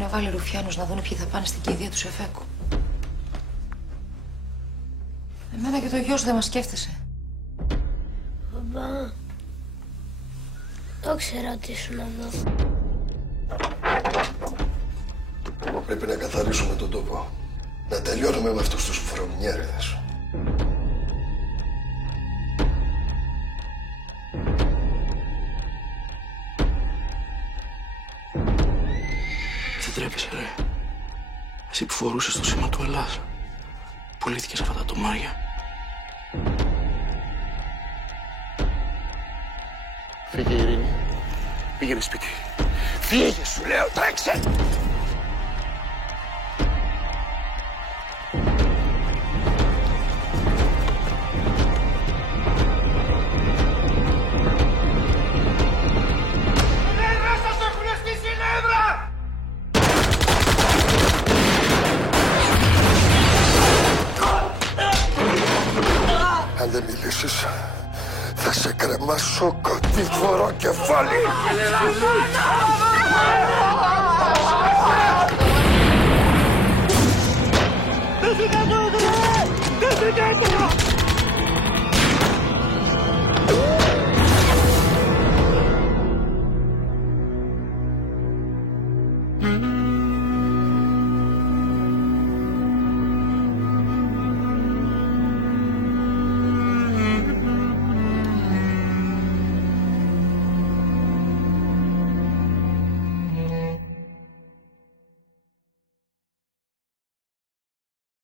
Έχουν βάλει ρουφιάνους να δουν ποιοι θα πάνε στην κηδεία του Σεφέκου. Εμένα και το γιο σου δεν μας σκέφτεσαι. Μπαμπά, το ξέρα τι ήσουν εδώ. Πρέπει να καθαρίσουμε τον τόπο. Να τελειώνουμε με αυτούς τους βρωμιέρες. Δεν τρέπεσαι, ρε. Εσύ που φορούσες το σήμα του Ελλάς. Πουλήθηκες αυτά τα τομάρια. Φύγε, Ειρήνη. Πήγαινε σπίτι. Φύγε, σου λέω, τρέξε! Αν δεν μιλήσεις, θα σε κρεμάσω κατήφορο κεφάλι! Δεν φύγα!